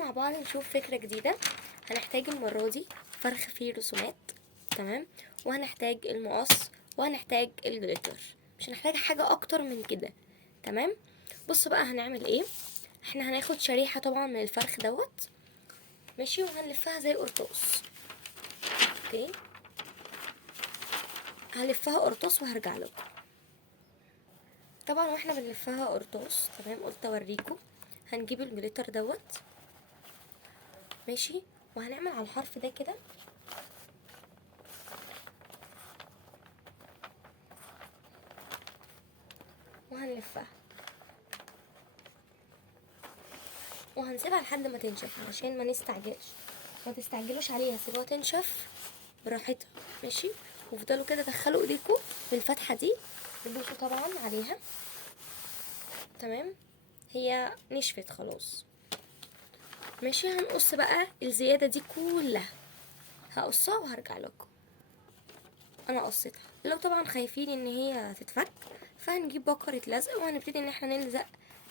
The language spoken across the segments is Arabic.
مع بعض نشوف فكرة جديدة. هنحتاج المرة دي فرخ فيه رسومات، تمام، وهنحتاج المقص وهنحتاج الجليتر، مش هنحتاج حاجة اكتر من كده، تمام. بص بقى هنعمل ايه. احنا هناخد شريحة طبعا من الفرخ دوت، ماشي، وهنلفها زي قرطاس. اوكي، هلفها قرطاس وهرجع لكم. طبعا واحنا بنلفها قرطاس، تمام، قلت اوريكم. هنجيب الجليتر دوت، ماشي، وهنعمل على الحرف ده كده، وهنلفها وهنسيبها لحد ما تنشف علشان ما نستعجلش. ما تستعجلوش عليها، سيبوها تنشف براحتها، ماشي. وفضلوا كده دخلوا ايديكم في الفتحه دي، تبصوا طبعا عليها، تمام، هي نشفت خلاص، ماشي. هنقص بقى الزياده دي كلها، هقصها وهرجع لكم. انا قصيتها. لو طبعا خايفين ان هي تتفك، فهنجيب بكرة لزق وهنبتدي ان احنا نلزق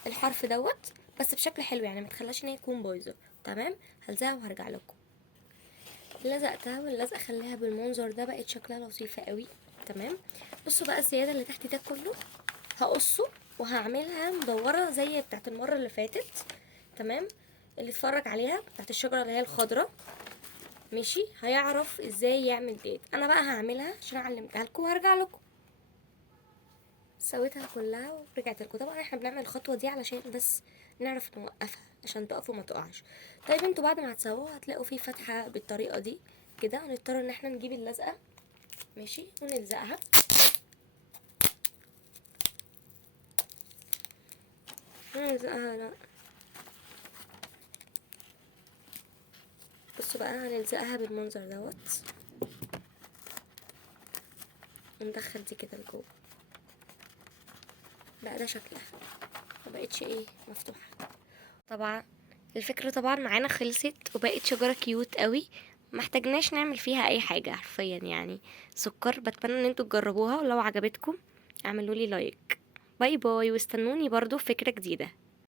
الحرف دوت، بس بشكل حلو يعني، ما تخليش ان هي تكون بايظه، تمام. هلزقها وهرجع لكم. لزقتها واللزقه خليها بالمنظر ده، بقت شكلها لطيفه قوي، تمام. بصوا بقى الزياده اللي تحت ده كله هقصه وهعملها مدوره زي بتاعت المره اللي فاتت، تمام. اللي اتفرج عليها بتاعت الشجره اللي هي الخضراء، ماشي، هيعرف ازاي يعمل ديت. انا بقى هعملها عشان علمتها لكم وهرجع لكم. سويتها كلها ورجعت لكم. طبعا احنا بنعمل الخطوه دي علشان بس نعرف نوقفها عشان تقف وما تقعش. طيب انتوا بعد ما هتسووها هتلاقوا في فتحه بالطريقه دي كده، هنضطر ان احنا نجيب اللزقه، ماشي، ونلزقها. لا، بصوا بقى هنلزقها بالمنظر دوت، وندخل دي كده لجوه. بقى ده شكلها، مبقتش ايه مفتوحه. طبعا الفكرة طبعا معانا خلصت وبقت شجرة كيوت قوي، محتاجناش نعمل فيها اي حاجة حرفيا يعني. سكر. بتمنى ان انتوا تجربوها، ولو عجبتكم اعملوا لي لايك. باي باي، واستنوني برضو في فكرة جديدة.